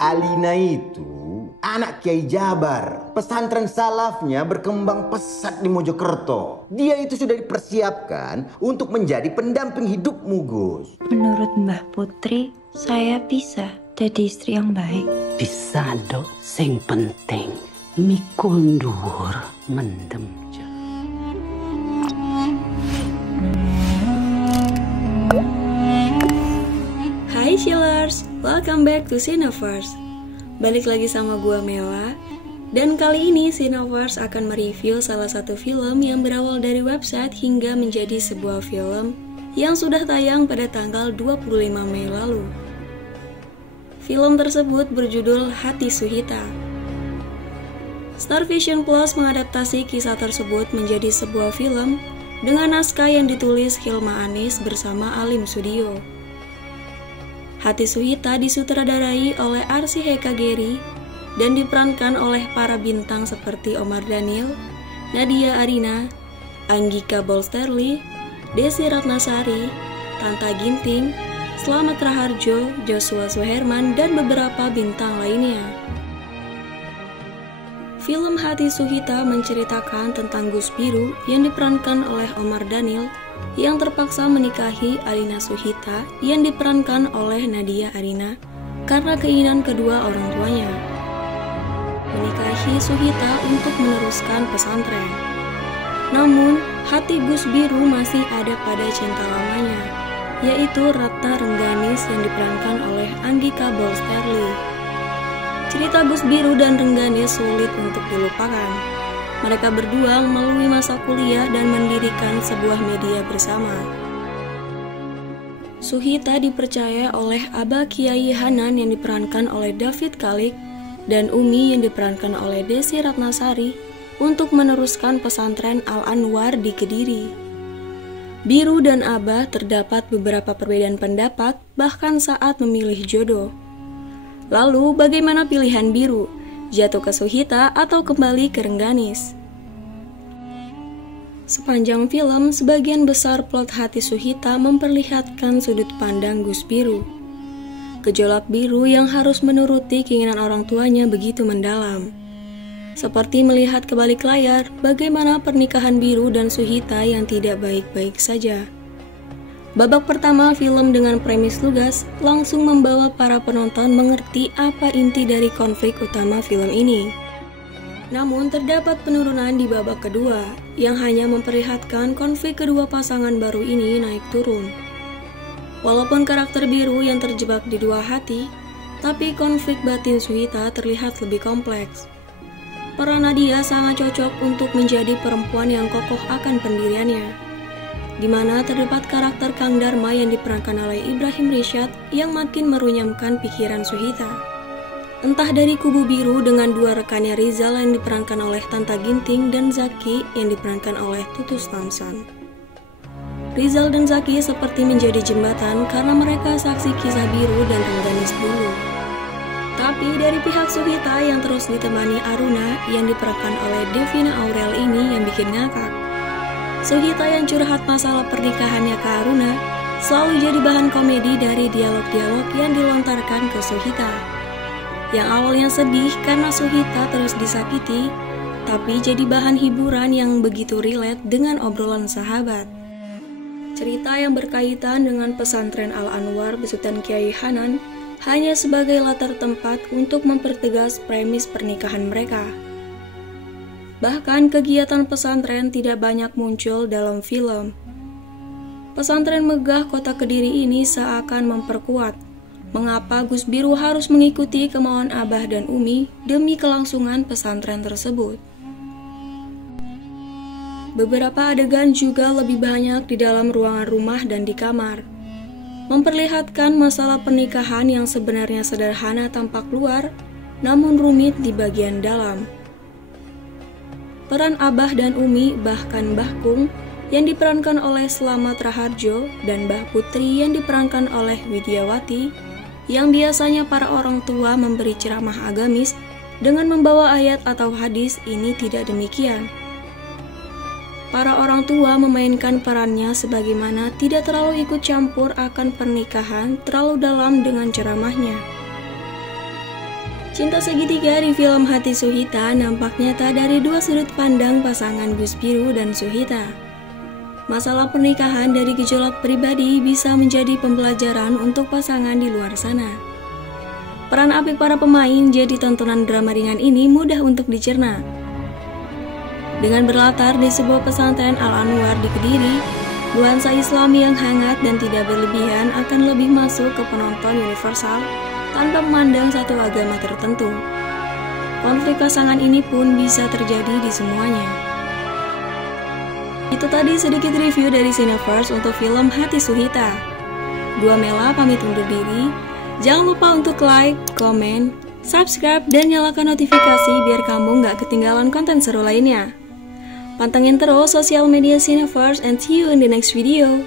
Alina itu anak Kiai Jabar. Pesantren salafnya berkembang pesat di Mojokerto. Dia itu sudah dipersiapkan untuk menjadi pendamping hidupmu, Gus. Menurut Mbah Putri, saya bisa jadi istri yang baik. Bisa dok, sing penting mikul dhuwur mendem. Hai Chillers, welcome back to Cineverse. Balik lagi sama gua Mela. Dan kali ini Cineverse akan mereview salah satu film yang berawal dari website hingga menjadi sebuah film yang sudah tayang pada tanggal 25 Mei lalu. Film tersebut berjudul Hati Suhita. Star Vision Plus mengadaptasi kisah tersebut menjadi sebuah film dengan naskah yang ditulis Hilma Anis bersama Alim Sudio. Hati Suhita disutradarai oleh Arsy Hekageri dan diperankan oleh para bintang seperti Omar Daniel, Nadia Arina, Anggika Bolsterli, Desi Ratnasari, Tanta Ginting, Slamet Raharjo, Joshua Suherman, dan beberapa bintang lainnya. Film Hati Suhita menceritakan tentang Gus Biru yang diperankan oleh Omar Daniel yang terpaksa menikahi Alina Suhita yang diperankan oleh Nadia Arina karena keinginan kedua orang tuanya. Menikahi Suhita untuk meneruskan pesantren. Namun, hati Gus Biru masih ada pada cinta lamanya, yaitu Ratna Rengganis yang diperankan oleh Anggika Bolsterli. Cerita Gus Biru dan Rengganis sulit untuk dilupakan. Mereka berdua melalui masa kuliah dan mendirikan sebuah media bersama. Suhita dipercaya oleh Abah Kiai Hanan yang diperankan oleh David Kalik dan Umi yang diperankan oleh Desi Ratnasari untuk meneruskan pesantren Al-Anwar di Kediri. Biru dan Abah terdapat beberapa perbedaan pendapat bahkan saat memilih jodoh. Lalu bagaimana pilihan Biru? Jatuh ke Suhita atau kembali ke Rengganis? Sepanjang film, sebagian besar plot Hati Suhita memperlihatkan sudut pandang Gus Biru. Gejolak Biru yang harus menuruti keinginan orang tuanya begitu mendalam. Seperti melihat ke balik layar, bagaimana pernikahan Biru dan Suhita yang tidak baik-baik saja. Babak pertama film dengan premis lugas langsung membawa para penonton mengerti apa inti dari konflik utama film ini. Namun terdapat penurunan di babak kedua yang hanya memperlihatkan konflik kedua pasangan baru ini naik turun. Walaupun karakter Biru yang terjebak di dua hati, tapi konflik batin Suhita terlihat lebih kompleks. Peran Nadia sangat cocok untuk menjadi perempuan yang kokoh akan pendiriannya, di mana terdapat karakter Kang Dharma yang diperankan oleh Ibrahim Rishad yang makin merunyamkan pikiran Suhita. Entah dari kubu Biru dengan dua rekannya Rizal yang diperankan oleh Tanta Ginting dan Zaki yang diperankan oleh Tutus Tamsan. Rizal dan Zaki seperti menjadi jembatan karena mereka saksi kisah Biru dan Rengganis dulu. Tapi dari pihak Suhita yang terus ditemani Aruna yang diperankan oleh Devina Aurel ini yang bikin ngakak. Suhita yang curhat masalah pernikahannya ke Aruna selalu jadi bahan komedi dari dialog-dialog yang dilontarkan ke Suhita. Yang awalnya sedih karena Suhita terus disakiti, tapi jadi bahan hiburan yang begitu relate dengan obrolan sahabat. Cerita yang berkaitan dengan pesantren Al-Anwar besutan Kiai Hanan hanya sebagai latar tempat untuk mempertegas premis pernikahan mereka. Bahkan kegiatan pesantren tidak banyak muncul dalam film. Pesantren megah kota Kediri ini seakan memperkuat mengapa Gus Biru harus mengikuti kemauan Abah dan Umi demi kelangsungan pesantren tersebut. Beberapa adegan juga lebih banyak di dalam ruangan rumah dan di kamar, memperlihatkan masalah pernikahan yang sebenarnya sederhana tampak luar, namun rumit di bagian dalam. Peran Abah dan Umi bahkan Mbah Kung yang diperankan oleh Slamet Raharjo dan Mbah Putri yang diperankan oleh Widyawati yang biasanya para orang tua memberi ceramah agamis dengan membawa ayat atau hadis ini tidak demikian. Para orang tua memainkan perannya sebagaimana tidak terlalu ikut campur akan pernikahan terlalu dalam dengan ceramahnya. Cinta segitiga di film Hati Suhita nampak nyata dari dua sudut pandang pasangan Gus Biru dan Suhita. Masalah pernikahan dari gejolak pribadi bisa menjadi pembelajaran untuk pasangan di luar sana. Peran apik para pemain jadi tontonan drama ringan ini mudah untuk dicerna. Dengan berlatar di sebuah pesantren Al-Anwar di Kediri, nuansa Islami yang hangat dan tidak berlebihan akan lebih masuk ke penonton universal tanpa memandang satu agama tertentu. Konflik pasangan ini pun bisa terjadi di semuanya. Itu tadi sedikit review dari Cineverse untuk film Hati Suhita. Gua Mela pamit undur diri. Jangan lupa untuk like, komen, subscribe, dan nyalakan notifikasi biar kamu nggak ketinggalan konten seru lainnya. Pantengin terus sosial media Cineverse and see you in the next video.